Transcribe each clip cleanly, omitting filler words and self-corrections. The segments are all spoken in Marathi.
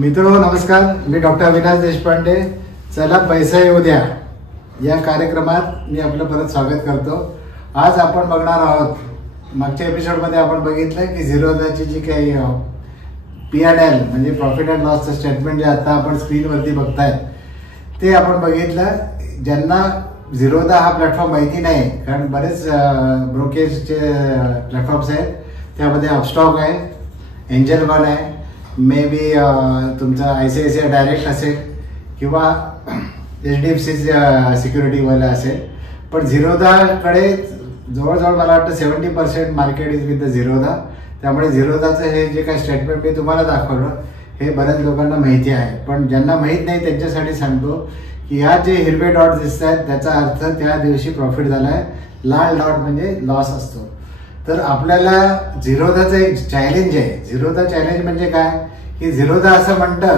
मित्रो नमस्कार, मी डॉक्टर अविनाश देशपांडे. चला पैसा येऊ द्या या कार्यक्रमात मी आपलं परत स्वागत करतो. आज आपण बघणार आहोत, मागच्या एपिसोडमध्ये आपण बघितलं की झिरोदाची जी काही P&L म्हणजे प्रॉफिट अँड लॉसचं स्टेटमेंट जे आता आपण स्क्रीनवरती बघताय ते आपण बघितलं. ज्यांना झिरोदा हा प्लॅटफॉर्म माहिती नाही, कारण बरेच ब्रोकेजचे प्लॅटफॉर्म्स आहेत, त्यामध्ये अपस्टॉक आहे, एंजल वन आहे, मे बी तुमचा ICICI डायरेक्ट असेल किंवा HDFC सिक्युरिटीवाला असेल. पण झिरोदाकडे जवळजवळ मला वाटतं 70% market is with the Zerodha. त्यामुळे झिरोदाचं हे जे काही स्टेटमेंट मी तुम्हाला दाखवलं हे बऱ्याच लोकांना माहिती आहे. पण ज्यांना माहीत नाही त्यांच्यासाठी सांगतो की ह्या जे हिरवे डॉट दिसत आहेत त्याचा अर्थ त्या दिवशी प्रॉफिट झाला आहे, लाल डॉट म्हणजे लॉस असतो. तर आपल्याला झिरोदाचं एक चॅलेंज आहे. झिरोदा चॅलेंज म्हणजे काय की झिरोदा असं म्हणतं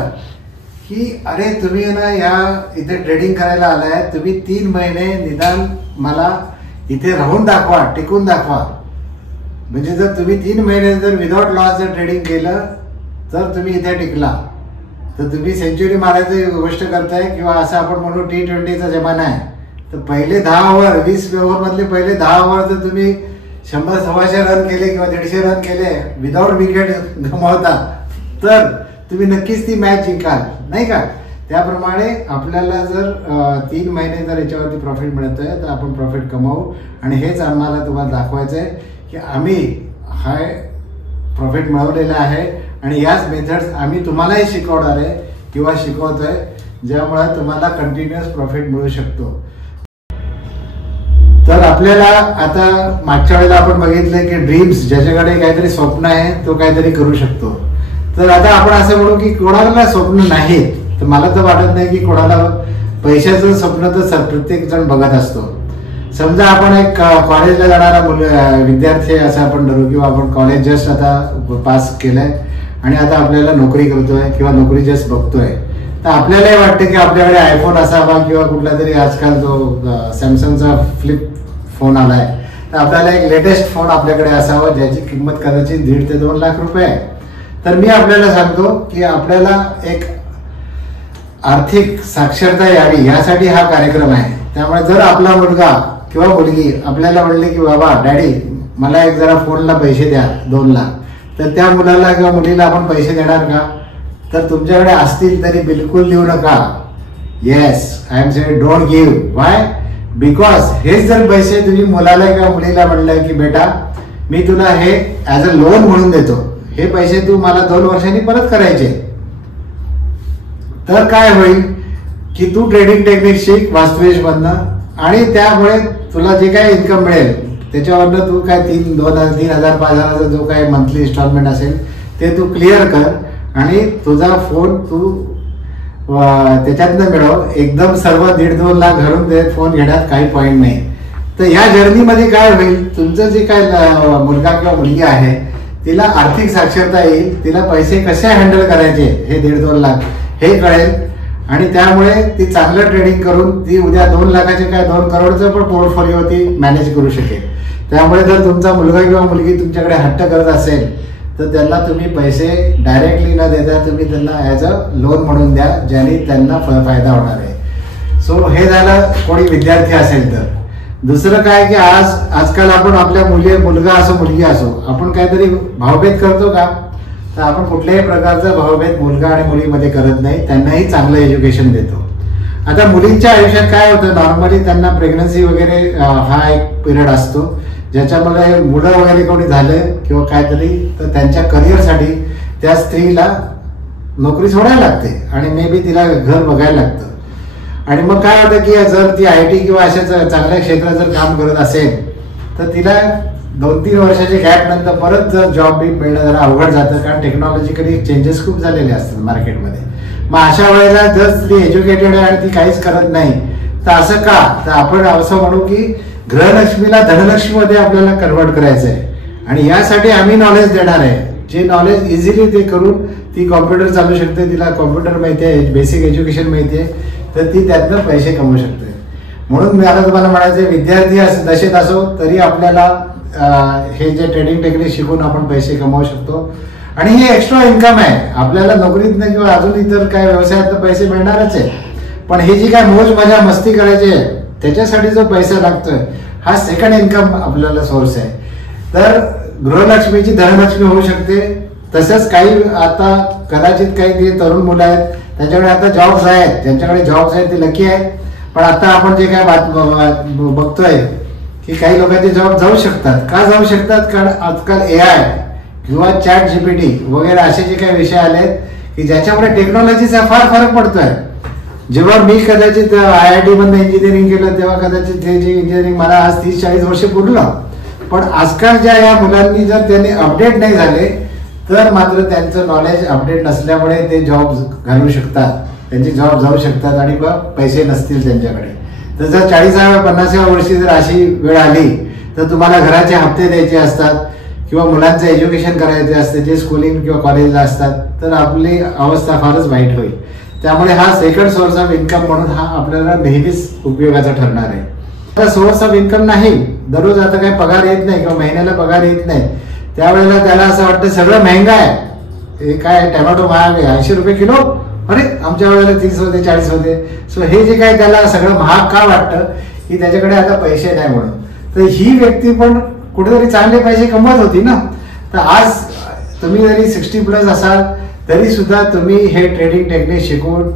की अरे तुम्ही ना या इथे ट्रेडिंग करायला आलाय, तुम्ही 3 महिने निदान मला इथे राहून दाखवा, टिकून दाखवा. म्हणजे जर तुम्ही 3 महिने जर विदाउट लॉस जर ट्रेडिंग केलं तर तुम्ही इथे टिकला तर तुम्ही सेंचुरी मारायची गोष्ट करताय. किंवा असं आपण म्हणू T20चा जमाना आहे, तर पहिले 10 ओव्हर 20 ओव्हरमधले पहिले 10 ओव्हर जर तुम्ही 100-125 रन केले किंवा 150 रन केले विदाउट विकेट गमावता तर तुम्ही नक्कीच ती मॅच जिंकाल, नाही का? त्याप्रमाणे आपल्याला जर 3 महिने जर याच्यावरती प्रॉफिट मिळतोय तर आपण प्रॉफिट कमावू. आणि हेच आम्हाला तुम्हाला दाखवायचं आहे की आम्ही हाय प्रॉफिट मिळवलेलं आहे आणि याच मेथड्स आम्ही तुम्हालाही शिकवणार आहे किंवा शिकवतोय, ज्यामुळे तुम्हाला कंटिन्युअस प्रॉफिट मिळू शकतो. तर आपल्याला आता मागच्या वेळेला आपण बघितलं की ड्रीम्स, ज्याच्याकडे काहीतरी स्वप्न आहे तो काहीतरी करू शकतो. तर आता आपण असं म्हणू की कोणाला स्वप्न नाहीत, तर मला तर वाटत नाही की कोणाला पैशाचं स्वप्न तर प्रत्येक जण बघत असतो. समजा आपण एक कॉलेजला जाणारा विद्यार्थी असं आपण धरू, किंवा आपण कॉलेज जस्ट आता पास केलंय आणि आता आपल्याला नोकरी करतोय किंवा नोकरी जस्ट बघतोय, तर आपल्यालाही वाटतं की आपल्याकडे आयफोन असावा किंवा कुठला तरी आजकाल जो सॅमसंगचा फ्लिप फोन आलाय, तर आपल्याला एक लेटेस्ट फोन आपल्याकडे असावा ज्याची किंमत कदाचित 1.5 ते 2 लाख रुपये आहे. तर मी आपल्याला सांगतो की आपल्याला एक आर्थिक साक्षरता यावी यासाठी हा कार्यक्रम आहे. त्यामुळे जर आपला मुलगा किंवा मुलगी आपल्याला म्हणले की बाबा डॅडी मला एक जरा फोनला पैसे द्या 2 लाख, तर त्या मुलाला किंवा मुलीला आपण पैसे देणार का? तर तुमच्याकडे असतील तरी बिलकुल देऊ नका. Yes, I am saying don't give. Why? Because हेच जर पैसे तुम्ही मुलाला किंवा मुलीला म्हणलं की बेटा मी तुला हे ऍज अ लोन म्हणून देतो, हे पैसे तू मला 2 वर्षांनी परत करायचे, तर काय होईल की तू ट्रेडिंग टेक्निक शिक वास्तवेश मधनं आणि त्यामुळे तुला जे काही इन्कम मिळेल त्याच्यावरनं तू काय 3,000, 5,000 जो काही मंथली इन्स्टॉलमेंट असेल ते तू क्लिअर कर आणि तुझा फोन तू त्याच्यातनं मिळव. एकदम सर्व 1.5-2 लाख घालून ते फोन घेण्यात काही पॉईंट नाही. तर या जर्नीमध्ये काय होईल, तुमचं जे काय मुलगा किंवा मुलगी आहे तिला आर्थिक साक्षरता येईल, तिला पैसे कसे हँडल करायचे हे 1.5-2 लाख हे कळेल आणि त्यामुळे ती चांगलं ट्रेडिंग करून ती उद्या 2 लाखाचे काय 2 करोडचं पण पोर्टफोलिओ ती मॅनेज करू शकेल. त्यामुळे जर तुमचा मुलगा किंवा मुलगी तुमच्याकडे हट्ट करत असेल तर त्यांना तुम्ही पैसे डायरेक्टली न देता तुम्ही त्यांना ॲज अ लोन म्हणून द्या, ज्याने त्यांना फायदा होणार आहे. सो हे झालं कोणी विद्यार्थी असेल तर. दुसरं काय की आजकाल आपण आपल्या मुलगा असो मुलगी असो आपण काहीतरी भावभेद करतो का? तर आपण कुठल्याही प्रकारचा भावभेद मुलगा आणि मुलीमध्ये करत नाही, त्यांनाही चांगलं एज्युकेशन देतो. आता मुलींच्या आयुष्यात काय होतं, नॉर्मली त्यांना प्रेग्नन्सी वगैरे हा एक पिरियड असतो ज्याच्यामध्ये मुलं वगैरे कोणी झालं किंवा काहीतरी तर त्यांच्या करिअरसाठी त्या स्त्रीला नोकरी सोडायला लागते आणि मे बी तिला घर बघायला लागतं. आणि मग काय होतं की जर ती IT किंवा अशा चांगल्या क्षेत्रात जर काम करत असेल तर तिला 2-3 वर्षाच्या गॅप नंतर परत जर जॉब बी मिळणं जरा अवघड जातं, कारण टेक्नॉलॉजिकली चेंजेस खूप झालेले असतात मार्केटमध्ये. मग अशा वेळेला जर ती एज्युकेटेड आहे आणि ती काहीच करत नाही तर असं का? तर आपण असं म्हणू की ग्रहलक्ष्मीला धनलक्ष्मीमध्ये आपल्याला कन्वर्ट करायचं आहे आणि यासाठी आम्ही नॉलेज देणार आहे. जे नॉलेज इझिली ते करून ती कॉम्प्युटर चालू शकते, तिला कॉम्प्युटर माहिती आहे, बेसिक एज्युकेशन माहिती आहे, तर ती त्यातनं पैसे कमवू शकते. म्हणून मी आता तुम्हाला म्हणायचं विद्यार्थी दशेत असो तरी आपल्याला हे जे ट्रेडिंग टेक्निक शिकून आपण पैसे कमवू शकतो. आणि हे एक्स्ट्रा इन्कम आहे. आपल्याला नोकरीतनं किंवा अजून इतर काय व्यवसायात पैसे मिळणारच आहे, पण ही जी काय मोज मजा मस्ती करायची आहे त्याच्यासाठी जो पैसा लागतोय हा सेकंड इन्कम आपल्याला सोर्स आहे. तर गृहलक्ष्मीची धनलक्ष्मी होऊ शकते. तसंच काही आता कदाचित काही तरुण मुलं आहेत त्यांच्याकडे आता जॉब्स आहेत, ज्यांच्याकडे जॉब्स आहेत ते लकी आहेत. पण आता आपण जे काय बघतोय की काही लोकांचे जॉब जाऊ शकतात. का जाऊ शकतात? कारण आजकाल AI किंवा ChatGPT वगैरे असे जे काही विषय आलेत की ज्याच्यामुळे टेक्नॉलॉजीचा फार फरक पडतोय. जेव्हा मी कदाचित IIT मधून इंजिनिअरिंग केलं तेव्हा कदाचित हे जे इंजिनिअरिंग मला आज 30-40 वर्ष पुरलं. पण आजकाल ज्या या मुलांनी जर त्यांनी अपडेट नाही झाले तर मात्र त्यांचं नॉलेज अपडेट नसल्यामुळे ते जॉब घालवू शकतात, त्यांचे जॉब जाऊ शकतात आणि पैसे नसतील त्यांच्याकडे. तर जर 40व्या-50व्या वर्षी जर अशी वेळ आली तर तुम्हाला घराचे हप्ते द्यायचे असतात किंवा मुलांचं एज्युकेशन करायचे असते जे स्कूलिंग किंवा कॉलेजला असतात, तर आपली अवस्था फारच वाईट होईल. त्यामुळे हा सेकंड सोर्स ऑफ इन्कम म्हणून हा आपल्याला नेहमीच उपयोगाचा ठरणार आहे. आता सोर्स ऑफ इन्कम नाही, दररोज आता काही पगार येत नाही किंवा महिन्याला पगार येत नाही, त्यावेळेला त्याला असं वाटतं सगळं महंगा आहे. हे काय टोमॅटो महाग आहे, 80 रुपये किलो, अरे आमच्या वेळेला 30 होते 40 होते. सो हे जे काय त्याला सगळं महाग का वाटतं की त्याच्याकडे आता पैसे नाही म्हणून. तर ही व्यक्ती पण कुठेतरी चांगले पैसे कमवत होती ना. तर आज तुम्ही जरी 60+ असाल तरी सुद्धा तुम्ही हे ट्रेडिंग टेक्निक शिकून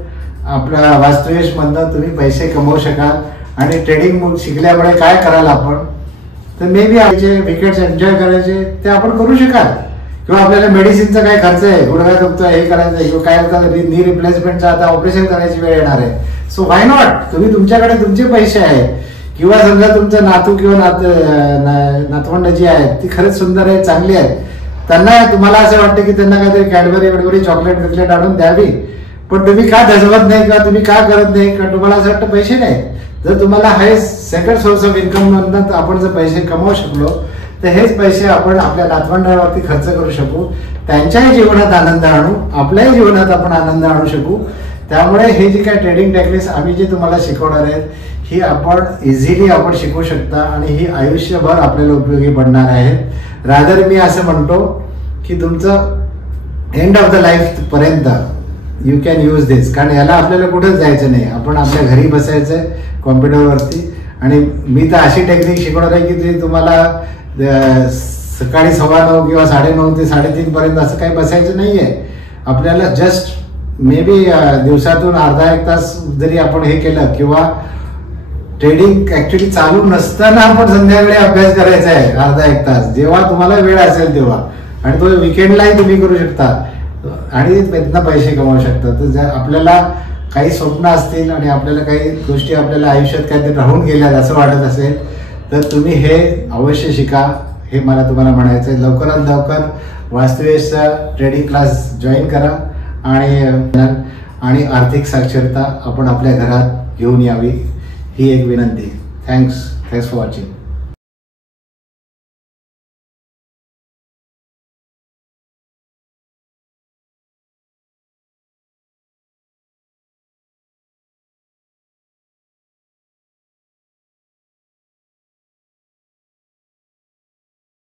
आपल्या वास्तवेशमधनं तुम्ही पैसे कमवू शकाल. आणि ट्रेडिंग शिकल्यामुळे काय कराल आपण, तर मे बी आमचे विकेट्स एन्जॉय करायचे ते आपण करू शकाल. किंवा आपल्याला मेडिसिनचा काय खर्च आहे, गुडघा दुखतोय हे करायचं किंवा काय नी रिप्लेसमेंटचं आता ऑपरेशन करायची वेळ येणार आहे. सो व्हाय नॉट, तुम्ही तुमच्याकडे तुमचे पैसे आहेत किंवा समजा तुमचं नातू किंवा नातवंड जी आहेत ती खरंच सुंदर आहे, चांगली आहेत, त्यांना तुम्हाला असं वाटतं की त्यांना काहीतरी कॅडबरी चॉकलेट आणून द्यावी, पण तुम्ही का धजवत नाही किंवा तुम्ही का करत नाही, कारण तुम्हाला असं वाटतं पैसे नाही. जर तुम्हाला हे सेकंड सोर्स ऑफ इन्कम म्हणतात आपण जर पैसे कमवू शकलो तर हेच पैसे आपण आपल्या नातवंडावरती खर्च करू शकू, त्यांच्याही जीवनात आनंद आणू, आपल्याही जीवनात आपण आनंद आणू शकू. त्यामुळे हे जे काही ट्रेडिंग टेक्निक्स आम्ही जे तुम्हाला शिकवणार आहेत ही आपण इझिली आपण शिकू शकता आणि ही आयुष्यभर आपल्याला उपयोगी पडणार आहेत. रादर मी असं म्हणतो की तुमचं एंड ऑफ द लाईफ पर्यंत यू कॅन यूज दिस. कारण याला आपल्याला कुठंच जायचं नाही, आपण आपल्या घरी बसायचं कॉम्प्युटरवरती. आणि मी तर अशी टेक्निक शिकवणार आहे की जी तुम्हाला सकाळी 9:15 किंवा 9:30 ते 3:30 पर्यंत असं काही बसायचं नाहीये. आपल्याला जस्ट मे बी दिवसातून अर्धा-1 तास जरी आपण हे केलं किंवा ट्रेडिंग ऍक्च्युली चालू नसताना आपण संध्याकाळी अभ्यास करायचा आहे अर्धा-1 तास, जेव्हा तुम्हाला वेळ असेल तेव्हा, आणि तो विकेंडलाही तुम्ही करू शकता आणि त्यातनं पैसे कमवू शकता. तर जर आपल्याला काही स्वप्न असतील आणि आपल्याला काही गोष्टी आपल्याला आयुष्यात काहीतरी राहून गेल्यात असं वाटत असेल तर तुम्ही हे अवश्य शिका, हे मला तुम्हाला म्हणायचं आहे. लवकरात लवकर वास्तवेशचा ट्रेडिंग क्लास जॉईन करा आणि आर्थिक साक्षरता आपण आपल्या घरात घेऊन यावी ही एक विनंती. Thanks for watching.